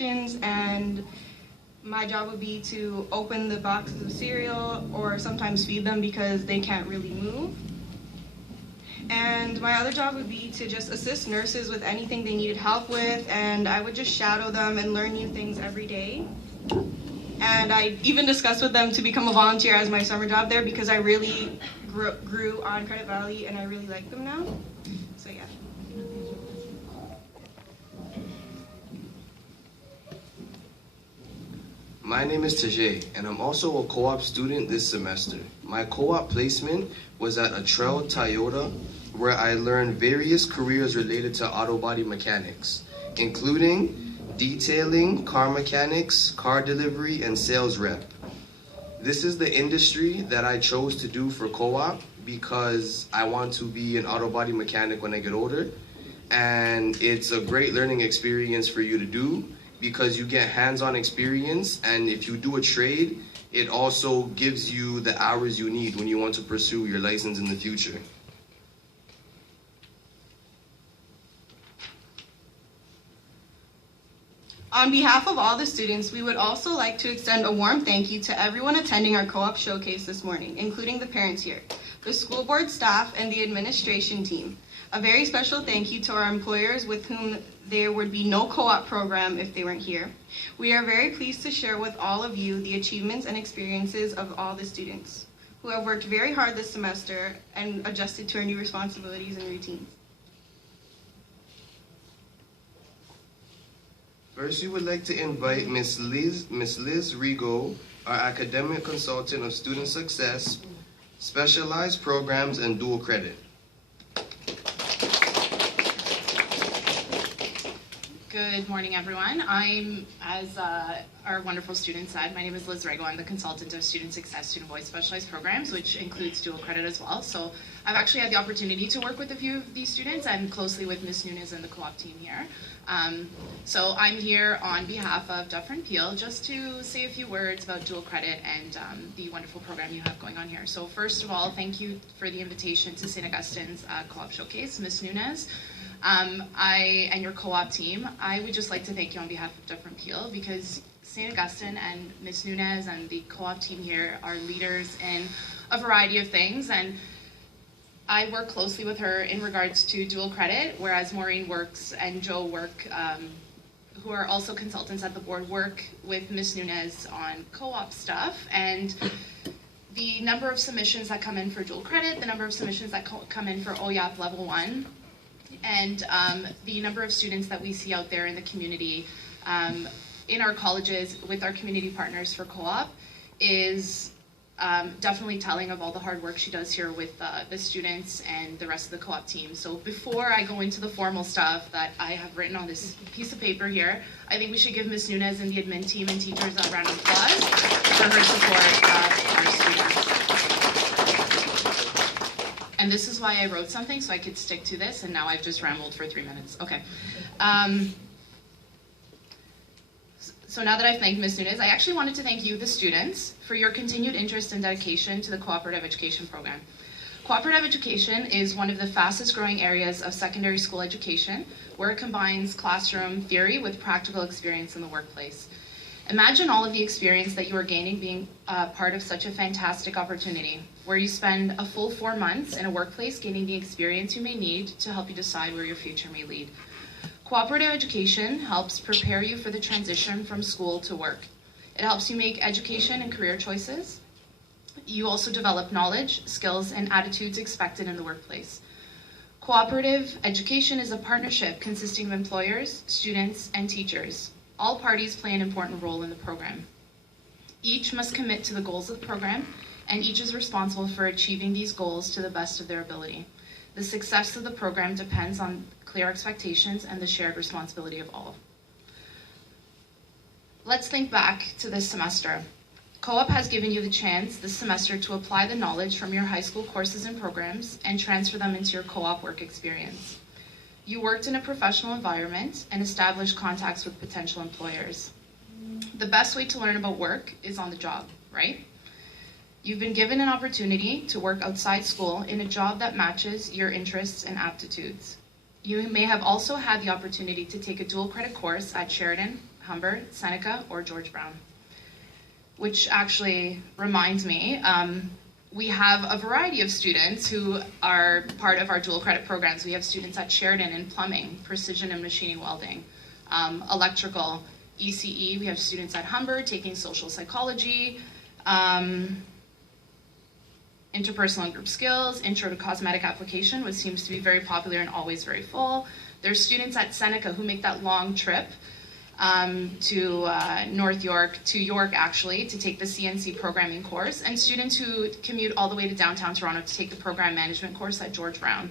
And my job would be to open the boxes of cereal or sometimes feed them because they can't really move. And my other job would be to just assist nurses with anything they needed help with, and I would just shadow them and learn new things every day. And I even discussed with them to become a volunteer as my summer job there because I really grew on Credit Valley and I really like them now. So yeah. My name is Tajay, and I'm also a co-op student this semester. My co-op placement was at a Trail Toyota, where I learned various careers related to auto body mechanics, including detailing, car mechanics, car delivery, and sales rep. This is the industry that I chose to do for co-op because I want to be an auto body mechanic when I get older, and it's a great learning experience for you to do because you get hands-on experience, and if you do a trade, it also gives you the hours you need when you want to pursue your license in the future. On behalf of all the students, we would also like to extend a warm thank you to everyone attending our co-op showcase this morning, including the parents here, the school board staff, and the administration team. A very special thank you to our employers with whom there would be no co-op program if they weren't here. We are very pleased to share with all of you the achievements and experiences of all the students who have worked very hard this semester and adjusted to our new responsibilities and routines. First, we would like to invite Miss Liz Rigo, our academic consultant of student success, specialized programs, and dual credit. Good morning, everyone. I'm, as our wonderful student said, my name is Liz Rigo. I'm the consultant of Student Success, Student Voice Specialized Programs, which includes dual credit as well. So I've actually had the opportunity to work with a few of these students and closely with Ms. Nunes and the co-op team here. So I'm here on behalf of Dufferin Peel just to say a few words about dual credit and the wonderful program you have going on here. So first of all, thank you for the invitation to St. Augustine's Co-op Showcase, Ms. Nunes. I and your co-op team, I would just like to thank you on behalf of Dufferin Peel because St. Augustine and Ms. Nunes and the co-op team here are leaders in a variety of things, and I work closely with her in regards to dual credit, whereas Maureen works and Joe work, who are also consultants at the board, work with Ms. Nunes on co-op stuff. And the number of submissions that come in for dual credit, the number of submissions that come in for OYAP level 1, and the number of students that we see out there in the community, in our colleges, with our community partners for co-op, is definitely telling of all the hard work she does here with the students and the rest of the co-op team. So before I go into the formal stuff that I have written on this piece of paper here, I think we should give Ms. Nunes and the admin team and teachers a round of applause for her support of our students. And this is why I wrote something, so I could stick to this, and now I've just rambled for 3 minutes. Okay. So now that I've thanked Ms. Nunes, I actually wanted to thank you, the students, for your continued interest and dedication to the cooperative education program. Cooperative education is one of the fastest growing areas of secondary school education, where it combines classroom theory with practical experience in the workplace. Imagine all of the experience that you are gaining being part of such a fantastic opportunity, where you spend a full 4 months in a workplace gaining the experience you may need to help you decide where your future may lead. Cooperative education helps prepare you for the transition from school to work. It helps you make education and career choices. You also develop knowledge, skills, and attitudes expected in the workplace. Cooperative education is a partnership consisting of employers, students, and teachers. All parties play an important role in the program. Each must commit to the goals of the program, and each is responsible for achieving these goals to the best of their ability. The success of the program depends on clear expectations and the shared responsibility of all. Let's think back to this semester. Co-op has given you the chance this semester to apply the knowledge from your high school courses and programs and transfer them into your co-op work experience. You worked in a professional environment and established contacts with potential employers. The best way to learn about work is on the job, right? You've been given an opportunity to work outside school in a job that matches your interests and aptitudes. You may have also had the opportunity to take a dual credit course at Sheridan Humber, Seneca, or George Brown. Which actually reminds me, we have a variety of students who are part of our dual credit programs. We have students at Sheridan in plumbing, precision and machining welding, electrical, ECE. We have students at Humber taking social psychology, interpersonal and group skills, intro to cosmetic application, which seems to be very popular and always very full. There's students at Seneca who make that long trip to York actually, to take the CNC programming course, and students who commute all the way to downtown Toronto to take the program management course at George Brown,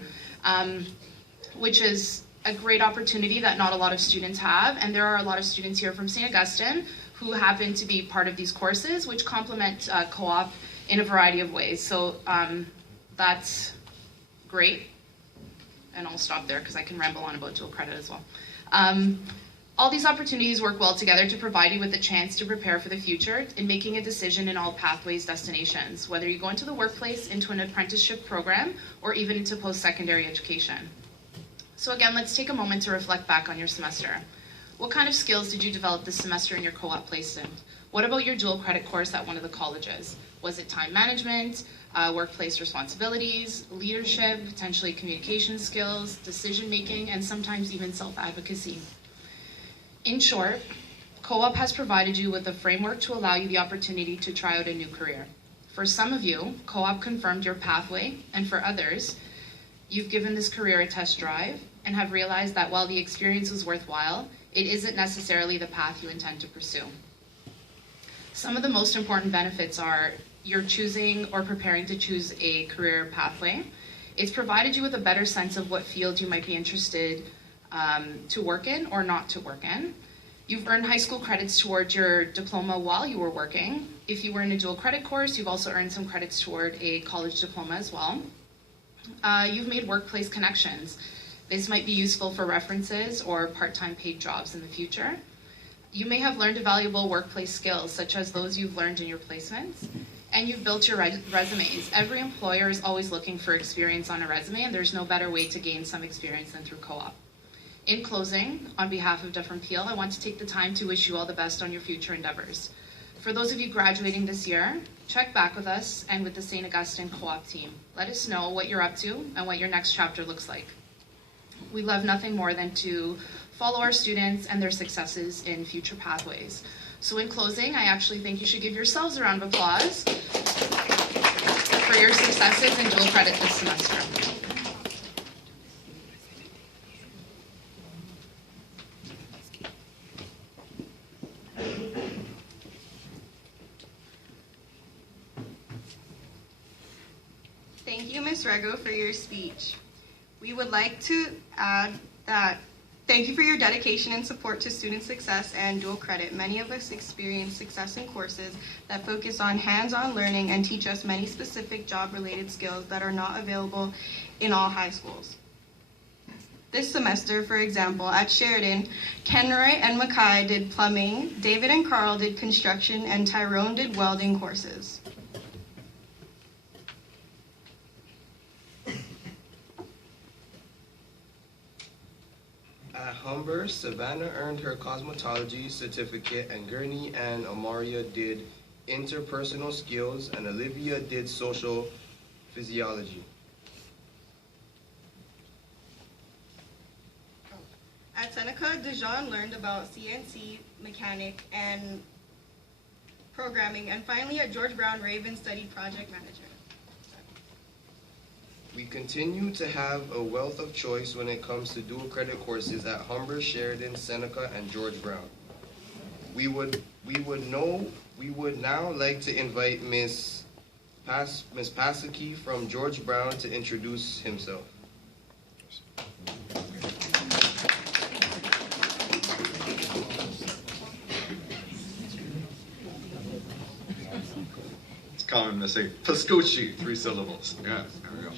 which is a great opportunity that not a lot of students have, and there are a lot of students here from St. Augustine who happen to be part of these courses, which complement co-op in a variety of ways. So that's great, and I'll stop there because I can ramble on about dual credit as well. All these opportunities work well together to provide you with a chance to prepare for the future in making a decision in all pathways destinations, whether you go into the workplace, into an apprenticeship program, or even into post-secondary education. So again, let's take a moment to reflect back on your semester. What kind of skills did you develop this semester in your co-op placement? What about your dual credit course at one of the colleges? Was it time management, workplace responsibilities, leadership, potentially communication skills, decision making, and sometimes even self-advocacy? In short, co-op has provided you with a framework to allow you the opportunity to try out a new career. For some of you, co-op confirmed your pathway, and for others, you've given this career a test drive and have realized that while the experience was worthwhile, it isn't necessarily the path you intend to pursue. Some of the most important benefits are you're choosing or preparing to choose a career pathway. It's provided you with a better sense of what field you might be interested to work in or not to work in. You've earned high school credits towards your diploma while you were working. If you were in a dual credit course, you've also earned some credits toward a college diploma as well. You've made workplace connections. This might be useful for references or part-time paid jobs in the future. You may have learned valuable workplace skills, such as those you've learned in your placements, and you've built your resumes. Every employer is always looking for experience on a resume, and there's no better way to gain some experience than through co-op. In closing, on behalf of Dufferin Peel, I want to take the time to wish you all the best on your future endeavors. For those of you graduating this year, check back with us and with the St. Augustine Co-op team. Let us know what you're up to and what your next chapter looks like. We love nothing more than to follow our students and their successes in future pathways. So in closing, I actually think you should give yourselves a round of applause for your successes in dual credit this semester. Thank you, Ms. Rego, for your speech. We would like to add that thank you for your dedication and support to student success and dual credit. Many of us experience success in courses that focus on hands-on learning and teach us many specific job-related skills that are not available in all high schools. This semester, for example, at Sheridan, Kenroy and Mackay did plumbing, David and Carl did construction, and Tyrone did welding courses. At Humber, Savannah earned her cosmetology certificate, and Gurney and Amaria did interpersonal skills, and Olivia did social physiology. At Seneca, Dijon learned about CNC, mechanic, and programming, and finally at George Brown, Raven studied project management. We continue to have a wealth of choice when it comes to dual credit courses at Humber, Sheridan, Seneca, and George Brown. We would now like to invite Ms. Pasaki from George Brown to introduce himself. It's common to say Pascucci, 3 syllables. Yeah, there we go.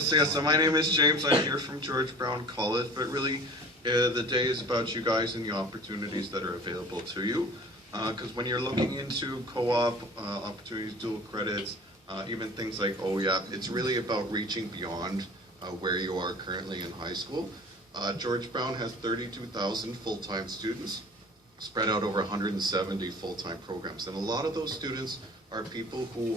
So my name is James. I'm here from George Brown College, but really the day is about you guys and the opportunities that are available to you. Because when you're looking into co-op opportunities, dual credits, even things like OYAP, it's really about reaching beyond where you are currently in high school. George Brown has 32,000 full-time students. spread out over 170 full-time programs. And a lot of those students are people who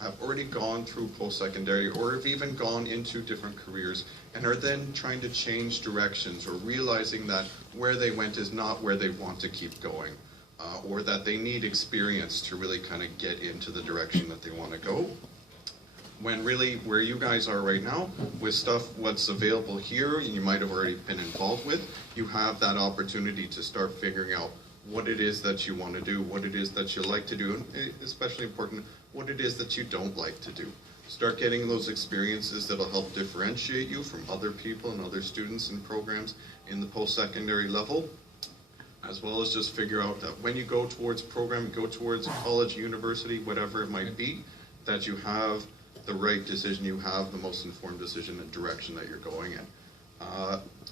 have already gone through post-secondary or have even gone into different careers and are then trying to change directions or realizing that where they went is not where they want to keep going, or that they need experience to really kind of get into the direction that they want to go. When really where you guys are right now, with what's available here, and you might have already been involved with, you have that opportunity to start figuring out what it is that you want to do, what it is that you like to do, and especially important, what it is that you don't like to do. Start getting those experiences that'll help differentiate you from other people and other students and programs in the post-secondary level, as well as just figure out that when you go towards program, go towards college, university, whatever it might be, that you have the right decision, you have the most informed decision and direction that you're going in.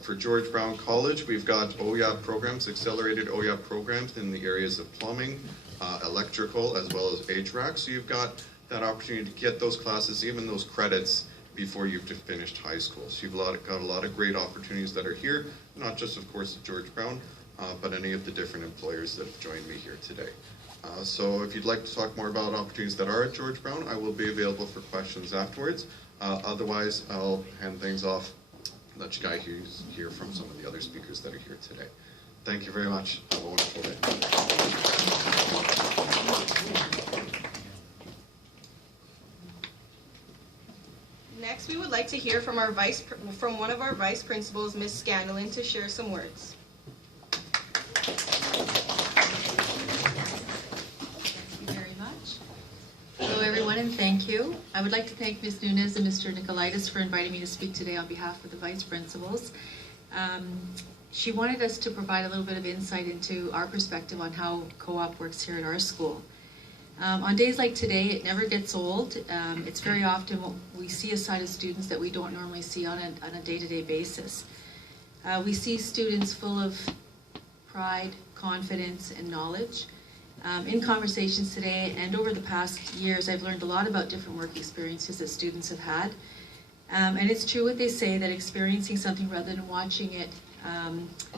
For George Brown College, we've got OYAP programs, accelerated OYAP programs in the areas of plumbing, electrical, as well as HVAC. So you've got that opportunity to get those classes, even those credits, before you've finished high school. So you've got a lot of great opportunities that are here, not just, of course, at George Brown, but any of the different employers that have joined me here today. So if you'd like to talk more about opportunities that are at George Brown, I will be available for questions afterwards. Otherwise, I'll hand things off, let you guys hear from some of the other speakers that are here today. Thank you very much. Have a wonderful day. Next, we would like to hear from one of our vice principals, Ms. Scanlon, to share some words. Hello everyone, and thank you. I would like to thank Ms. Nunes and Mr. Nicolaitis for inviting me to speak today on behalf of the vice principals. She wanted us to provide a little bit of insight into our perspective on how co-op works here at our school. On days like today, it never gets old. It's very often we see a side of students that we don't normally see on a day-to-day basis. We see students full of pride, confidence, and knowledge. In conversations today and over the past years, I've learned a lot about different work experiences that students have had. And it's true what they say, that experiencing something rather than watching it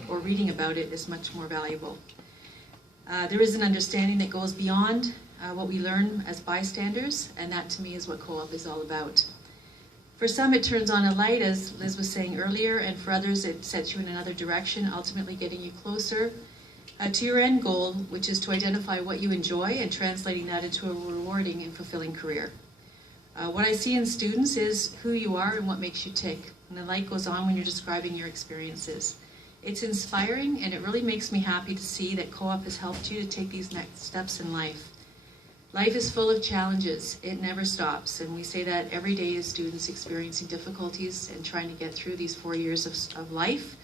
or reading about it is much more valuable. There is an understanding that goes beyond what we learn as bystanders, and that to me is what co-op is all about. For some, it turns on a light, as Liz was saying earlier, and for others, it sets you in another direction, ultimately getting you closer to your end goal, which is to identify what you enjoy and translating that into a rewarding and fulfilling career. What I see in students is who you are and what makes you tick. And the light goes on when you're describing your experiences. It's inspiring, and it really makes me happy to see that co-op has helped you to take these next steps in life. Life is full of challenges. It never stops, and we say that every day as students experiencing difficulties and trying to get through these 4 years of life.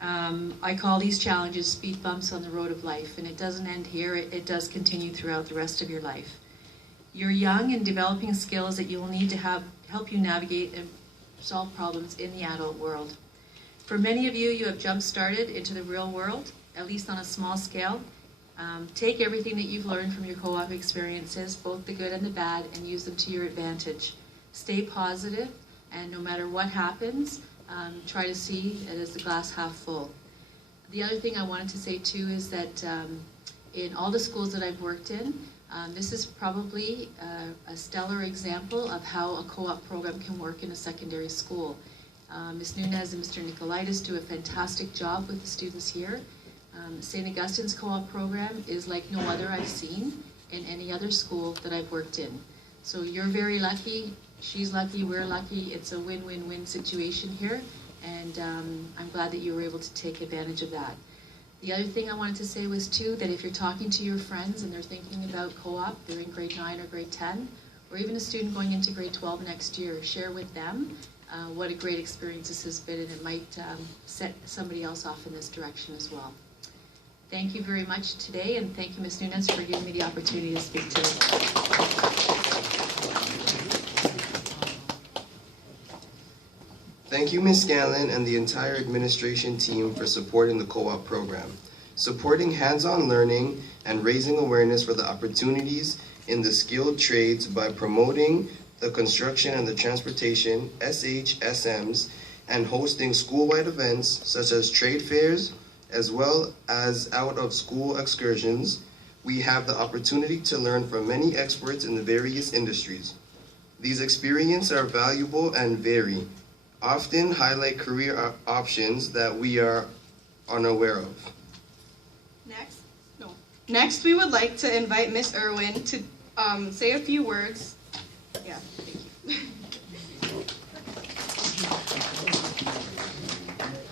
I call these challenges speed bumps on the road of life, and it doesn't end here. It does continue throughout the rest of your life. You're young and developing skills that you will need to help you navigate and solve problems in the adult world. For many of you, you have jump-started into the real world, at least on a small scale. Take everything that you've learned from your co-op experiences, both the good and the bad, and use them to your advantage. Stay positive, and no matter what happens, try to see it as the glass half full. The other thing I wanted to say too is that in all the schools that I've worked in, this is probably a stellar example of how a co-op program can work in a secondary school. Ms. Nunes and Mr. Nicolaitis do a fantastic job with the students here. St. Augustine's co-op program is like no other I've seen in any other school that I've worked in. So you're very lucky, she's lucky, we're lucky. It's a win-win-win situation here, and I'm glad that you were able to take advantage of that. The other thing I wanted to say was too, that if you're talking to your friends and they're thinking about co-op, they're in grade 9 or grade 10, or even a student going into grade 12 next year, share with them what a great experience this has been, and it might set somebody else off in this direction as well. Thank you very much today, and thank you, Ms. Nunes, for giving me the opportunity to speak today. Thank you, Ms. Scanlon, and the entire administration team for supporting the co-op program, supporting hands-on learning and raising awareness for the opportunities in the skilled trades by promoting the construction and the transportation, SHSMs, and hosting school-wide events such as trade fairs, as well as out-of-school excursions. We have the opportunity to learn from many experts in the various industries. These experiences are valuable and vary, often highlight career options that we are unaware of. Next, we would like to invite Miss Irwin to say a few words. Yeah, thank you.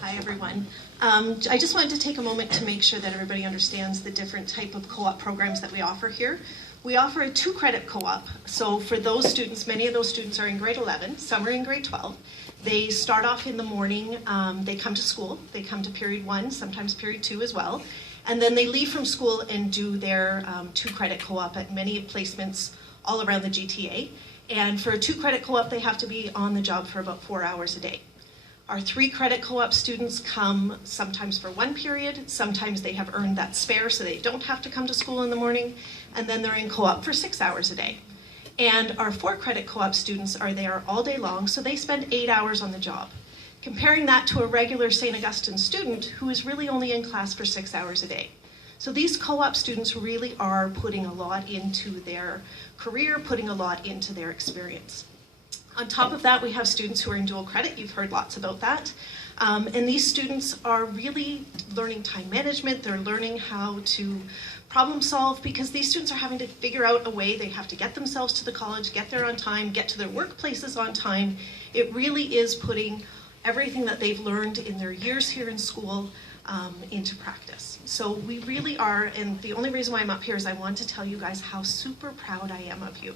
Hi, everyone. I just wanted to take a moment to make sure that everybody understands the different type of co-op programs that we offer here. We offer a 2-credit co-op. So for those students, many of those students are in grade 11, some are in grade 12. They start off in the morning, they come to school, they come to period 1, sometimes period 2 as well. And then they leave from school and do their 2-credit co-op at many placements all around the GTA. And for a 2-credit co-op, they have to be on the job for about 4 hours a day. Our 3-credit co-op students come sometimes for 1 period, sometimes they have earned that spare so they don't have to come to school in the morning, and then they're in co-op for 6 hours a day. And our 4-credit co-op students are there all day long, so they spend 8 hours on the job. Comparing that to a regular St. Augustine student who is really only in class for 6 hours a day. So these co-op students really are putting a lot into their career, putting a lot into their experience. On top of that, we have students who are in dual credit. You've heard lots about that. And these students are really learning time management. They're learning how to problem solve because these students are having to figure out a way. They have to get themselves to the college, get there on time, get to their workplaces on time. It really is putting everything that they've learned in their years here in school into practice. So we really are, and the only reason why I'm up here is I want to tell you guys how super proud I am of you.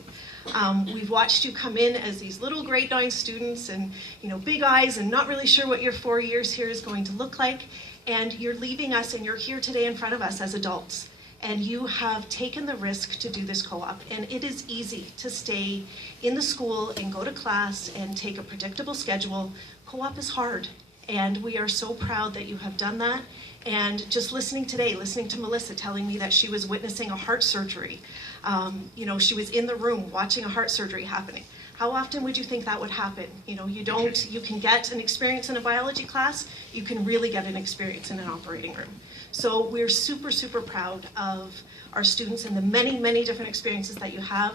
We've watched you come in as these little grade 9 students and, you know, big eyes and not really sure what your 4 years here is going to look like. And you're leaving us and you're here today in front of us as adults. And you have taken the risk to do this co-op. And it is easy to stay in the school and go to class and take a predictable schedule. Co-op is hard. And we are so proud that you have done that. And just listening today, listening to Melissa telling me that she was witnessing a heart surgery. You know, she was in the room watching a heart surgery happening. How often would you think that would happen? You know, you can get an experience in a biology class, you can really get an experience in an operating room. So we're super, super proud of our students and the many, many different experiences that you have.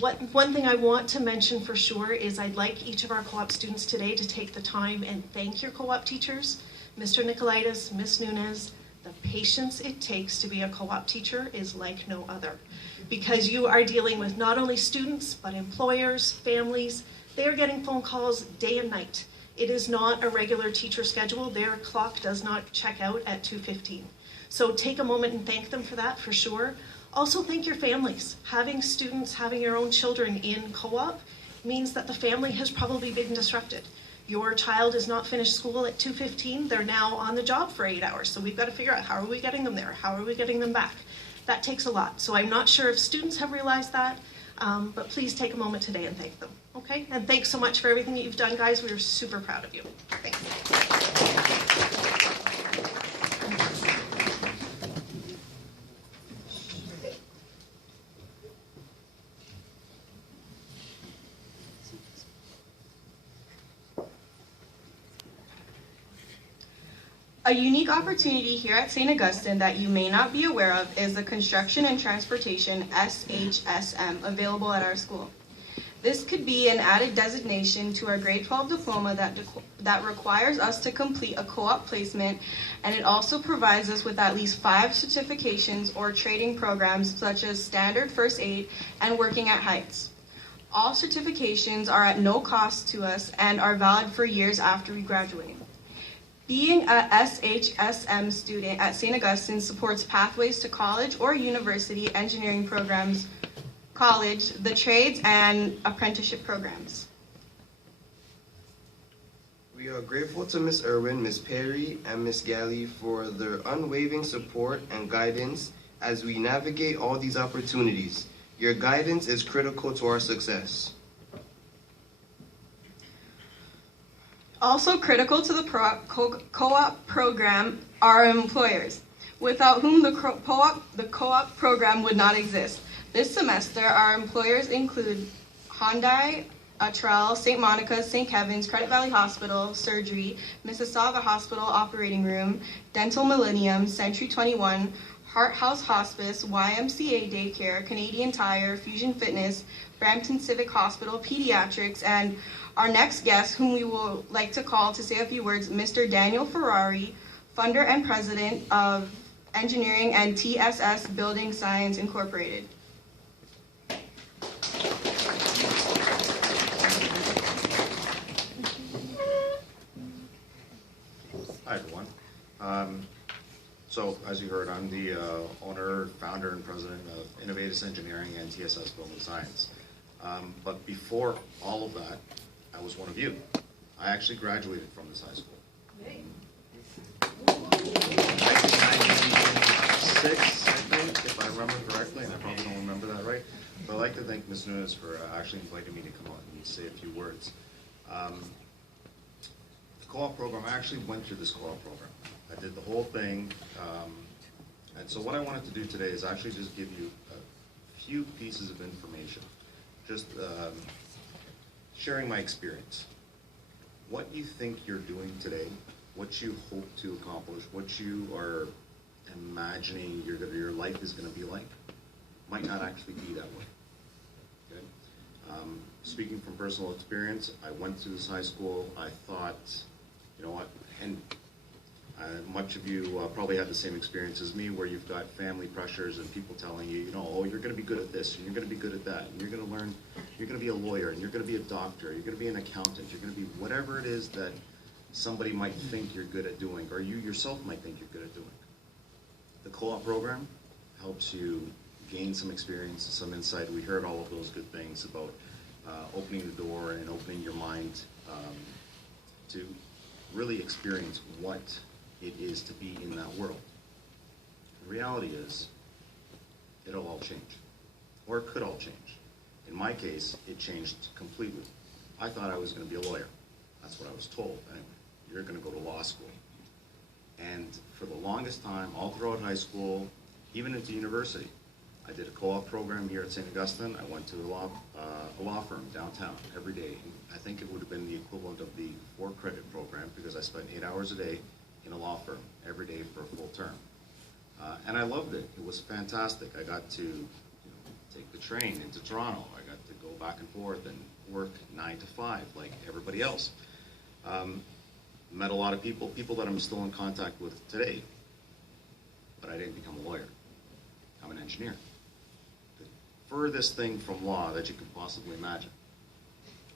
One thing I want to mention for sure is I'd like each of our co-op students today to take the time and thank your co-op teachers. Mr. Nicolaitis, Ms. Nunez, the patience it takes to be a co-op teacher is like no other. Because you are dealing with not only students, but employers, families. They are getting phone calls day and night. It is not a regular teacher schedule. Their clock does not check out at 2:15. So take a moment and thank them for that, for sure. Also thank your families. Having students, having your own children in co-op means that the family has probably been disrupted. Your child is not finished school at 2:15, they're now on the job for 8 hours. So we've got to figure out how are we getting them there? How are we getting them back? That takes a lot. So I'm not sure if students have realized that, but please take a moment today and thank them, okay? And thanks so much for everything that you've done, guys. We are super proud of you. Thanks. A unique opportunity here at St. Augustine that you may not be aware of is the Construction and Transportation SHSM available at our school. This could be an added designation to our grade 12 diploma that requires us to complete a co-op placement, and it also provides us with at least 5 certifications or training programs such as standard first aid and working at heights. All certifications are at no cost to us and are valid for years after we graduate. Being a SHSM student at St. Augustine supports pathways to college or university engineering programs, college, the trades, and apprenticeship programs. We are grateful to Ms. Irwin, Ms. Perry, and Ms. Galley for their unwavering support and guidance as we navigate all these opportunities. Your guidance is critical to our success. Also critical to the co-op program are employers, without whom the co-op program would not exist. This semester, our employers include Hyundai, Trell, St. Monica's, St. Kevin's, Credit Valley Hospital, Surgery, Mississauga Hospital Operating Room, Dental Millennium, Century 21, Heart House Hospice, YMCA Daycare, Canadian Tire, Fusion Fitness, Brampton Civic Hospital, Pediatrics, and our next guest, whom we will like to call to say a few words, Mr. Daniel Ferrari, funder and president of Engineering and TSS Building Science Incorporated. Hi, everyone. So, as you heard, I'm the owner, founder, and president of Innovatus Engineering and TSS Building Science. But before all of that, I was one of you. I actually graduated from this high school. 1996, I think, if I remember correctly, and I probably don't remember that right. But I'd like to thank Ms. Nunes for actually inviting me to come out and say a few words. The co-op program, I actually went through this co-op program. I did the whole thing, and so what I wanted to do today is actually just give you a few pieces of information, just sharing my experience. What you think you're doing today, what you hope to accomplish, what you are imagining your life is going to be like, might not actually be that way. Okay? Speaking from personal experience, I went to this high school. I thought, you know what, and much of you probably had the same experience as me, where you've got family pressures and people telling you, you know, oh, you're going to be good at this, and you're going to be good at that, and you're going to learn, you're going to be a lawyer, and you're going to be a doctor, you're going to be an accountant, you're going to be whatever it is that somebody might think you're good at doing, or you yourself might think you're good at doing. The co-op program helps you gain some experience, some insight. We heard all of those good things about opening the door and opening your mind to really experience what it is to be in that world. The reality is, it'll all change, or it could all change. In my case, it changed completely. I thought I was going to be a lawyer. That's what I was told. Anyway, you're going to go to law school. And for the longest time, all throughout high school, even into university, I did a co-op program here at St. Augustine. I went to a law firm downtown every day. I think it would have been the equivalent of the 4-credit program, because I spent 8 hours a day in a law firm every day for a full term. And I loved it. It was fantastic. I got to take the train into Toronto. I got to go back and forth and work 9 to 5 like everybody else. Met a lot of people that I'm still in contact with today, but I didn't become a lawyer. I'm an engineer. The furthest thing from law that you can possibly imagine.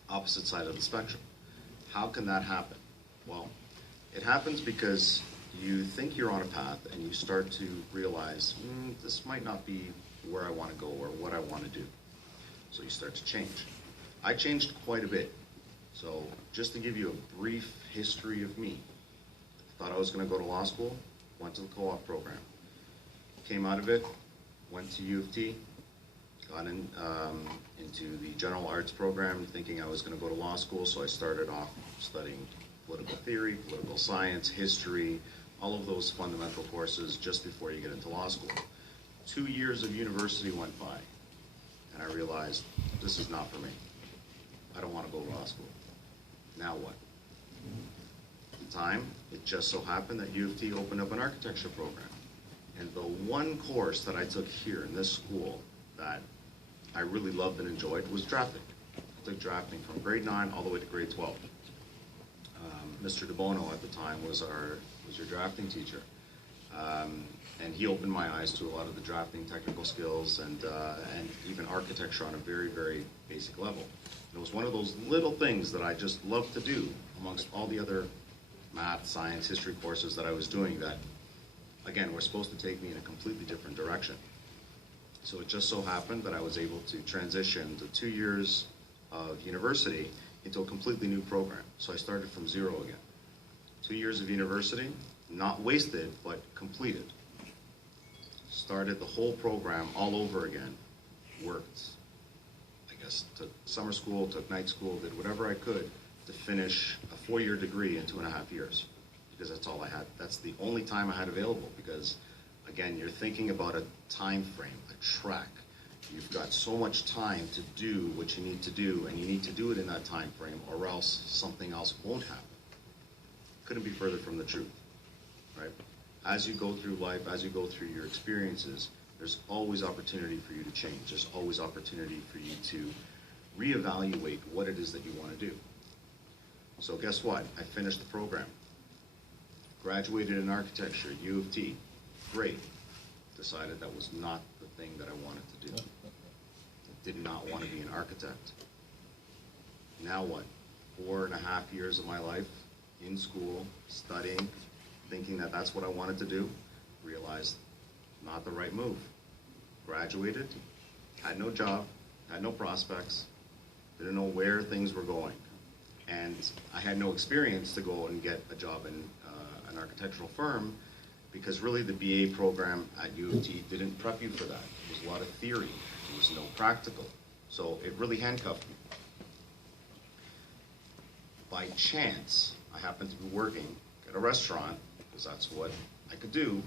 Opposite side of the spectrum. How can that happen? Well, it happens because you think you're on a path and you start to realize, this might not be where I want to go or what I want to do. So you start to change. I changed quite a bit. So just to give you a brief history of me, thought I was going to go to law school, went to the co-op program. Came out of it, went to U of T, got into the general arts program thinking I was going to go to law school, so I started off studying political theory, political science, history, all of those fundamental courses just before you get into law school. 2 years of university went by, and I realized this is not for me. I don't want to go to law school. Now what? At the time, it just so happened that U of T opened up an architecture program. And the one course that I took here in this school that I really loved and enjoyed was drafting. I took drafting from grade 9 all the way to grade 12. Mr. DeBono at the time was your drafting teacher. And he opened my eyes to a lot of the drafting technical skills and even architecture on a very, very basic level. And it was one of those little things that I just loved to do amongst all the other math, science, history courses that I was doing that, again, were supposed to take me in a completely different direction. So it just so happened that I was able to transition the 2 years of university into a completely new program. So I started from zero again. 2 years of university, not wasted, but completed. Started the whole program all over again. Worked, I guess, took summer school, took night school, did whatever I could to finish a 4-year degree in 2.5 years. Because that's all I had. That's the only time I had available, because again, you're thinking about a time frame, a track. You've got so much time to do what you need to do, and you need to do it in that time frame, or else something else won't happen. Couldn't be further from the truth, right? As you go through life, as you go through your experiences, there's always opportunity for you to change. There's always opportunity for you to reevaluate what it is that you want to do. So guess what? I finished the program. Graduated in architecture, U of T. Great. Decided that was not the thing that I wanted to do. I did not want to be an architect. Now what? 4.5 years of my life in school, studying, thinking that that's what I wanted to do. Realized not the right move. Graduated, had no job, had no prospects, didn't know where things were going. And I had no experience to go and get a job in an architectural firm, because really the BA program at U of T didn't prep you for that. There was a lot of theory, there was no practical. So it really handcuffed me. By chance, I happened to be working at a restaurant, because that's what I could do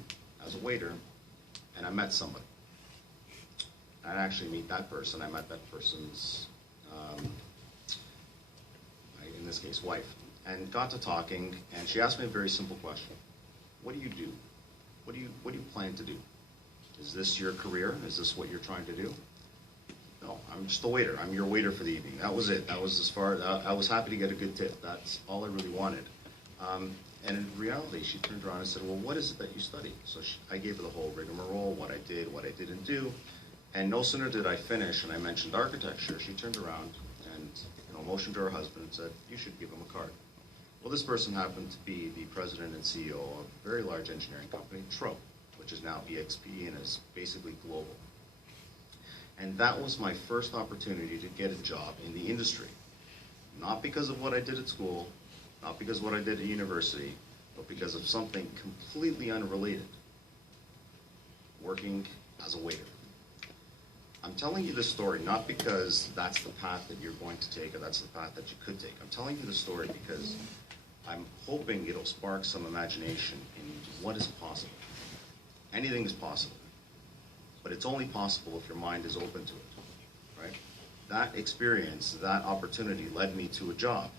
as a waiter, and I met somebody. I didn't actually meet that person, I met that person's, in this case, wife, and got to talking, and she asked me a very simple question. What do you do? What do you plan to do? Is this your career? Is this what you're trying to do? No, I'm just a waiter. I'm your waiter for the evening. That was it. That was as far, I was happy to get a good tip. That's all I really wanted. And in reality, she turned around and said, well, what is it that you study? So I gave her the whole rigmarole, what I did, what I didn't do. And no sooner did I finish and I mentioned architecture, she turned around and motioned to her husband and said, you should give him a card. Well, this person happened to be the president and CEO of a very large engineering company, TRO, which is now EXP and is basically global. And that was my first opportunity to get a job in the industry. Not because of what I did at school, not because of what I did at university, but because of something completely unrelated, working as a waiter. I'm telling you this story not because that's the path that you're going to take or that's the path that you could take. I'm telling you the story because I'm hoping it'll spark some imagination in what is possible. Anything is possible, but it's only possible if your mind is open to it, right? That experience, that opportunity led me to a job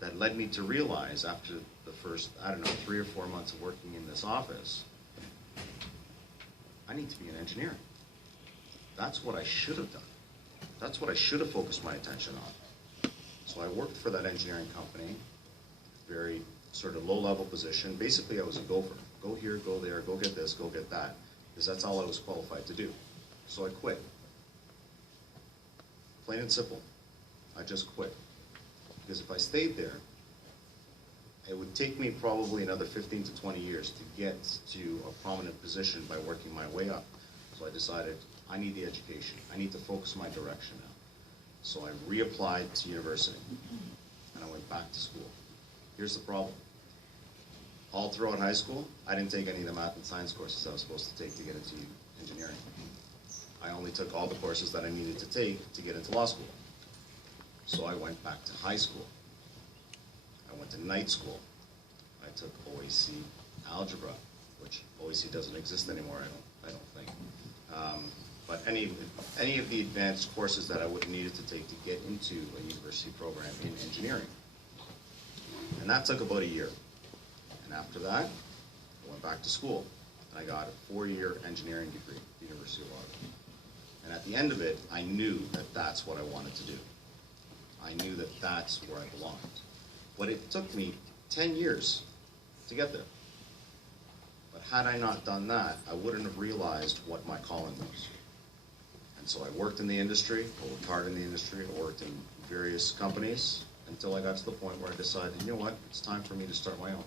that led me to realize after the first, 3 or 4 months of working in this office, I need to be an engineer. That's what I should have done. That's what I should have focused my attention on. So I worked for that engineering company, very sort of low-level position. Basically, I was a gopher. Go here, go there, go get this, go get that, because that's all I was qualified to do. So I quit. Plain and simple. I just quit. Because if I stayed there, it would take me probably another 15 to 20 years to get to a prominent position by working my way up. So I decided, I need the education. I need to focus my direction now. So I reapplied to university, and I went back to school. Here's the problem. All throughout high school, I didn't take any of the math and science courses I was supposed to take to get into engineering. I only took all the courses that I needed to take to get into law school. So I went back to high school. I went to night school. I took OAC algebra, which OAC doesn't exist anymore, I don't think. But any of the advanced courses that I would have needed to take to get into a university program in engineering. And that took about a year. And after that, I went back to school. And I got a 4-year engineering degree at the University of Ottawa. And at the end of it, I knew that that's what I wanted to do. I knew that that's where I belonged. But it took me 10 years to get there. But had I not done that, I wouldn't have realized what my calling was. And so I worked in the industry, I worked hard in the industry, I worked in various companies until I got to the point where I decided, you know what, it's time for me to start my own.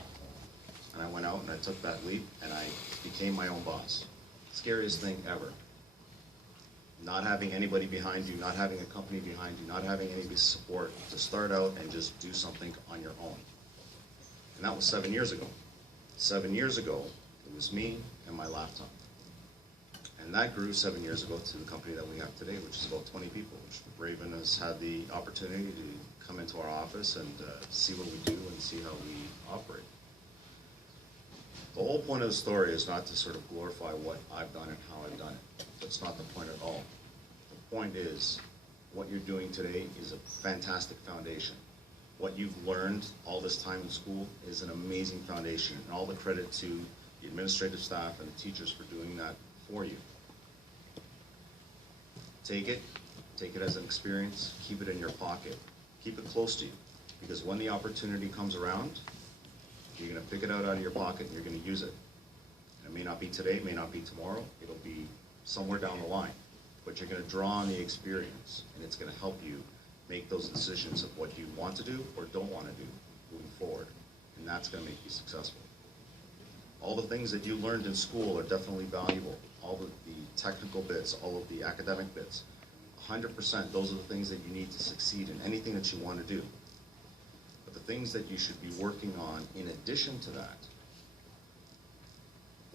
And I went out and I took that leap and I became my own boss. Scariest thing ever. Not having anybody behind you, not having a company behind you, not having any support to start out and just do something on your own. And that was 7 years ago. 7 years ago, it was me and my laptop. And that grew 7 years ago to the company that we have today, which is about 20 people. Raven has had the opportunity to come into our office and see what we do and see how we operate. The whole point of the story is not to sort of glorify what I've done and how I've done it. That's not the point at all. The point is, what you're doing today is a fantastic foundation. What you've learned all this time in school is an amazing foundation, and all the credit to the administrative staff and the teachers for doing that for you. Take it as an experience, keep it in your pocket, keep it close to you, because when the opportunity comes around, you're gonna pick it out of your pocket and you're gonna use it. And it may not be today, it may not be tomorrow, it'll be somewhere down the line, but you're gonna draw on the experience, and it's gonna help you make those decisions of what you want to do or don't want to do moving forward, and that's gonna make you successful. All the things that you learned in school are definitely valuable, all of the technical bits, all of the academic bits. 100%, those are the things that you need to succeed in anything that you want to do. But the things that you should be working on in addition to that,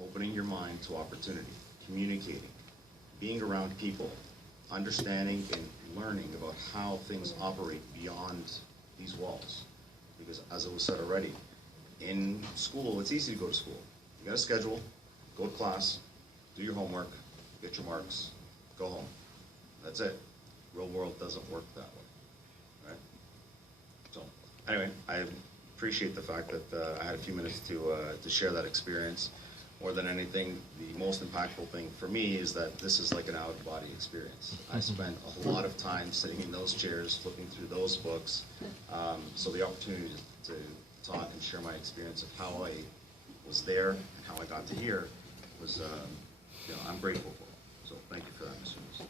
opening your mind to opportunity, communicating, being around people, understanding and learning about how things operate beyond these walls. Because as it was said already, in school, it's easy to go to school. You got a schedule, go to class, do your homework, get your marks, go home. That's it. Real world doesn't work that way, right? So, anyway, I appreciate the fact that I had a few minutes to share that experience. More than anything, the most impactful thing for me is that this is like an out-of-body experience. I spent a lot of time sitting in those chairs, flipping through those books. So the opportunity to talk and share my experience of how I was there and how I got to here was, I'm grateful for. So thank you for that, Mr. News.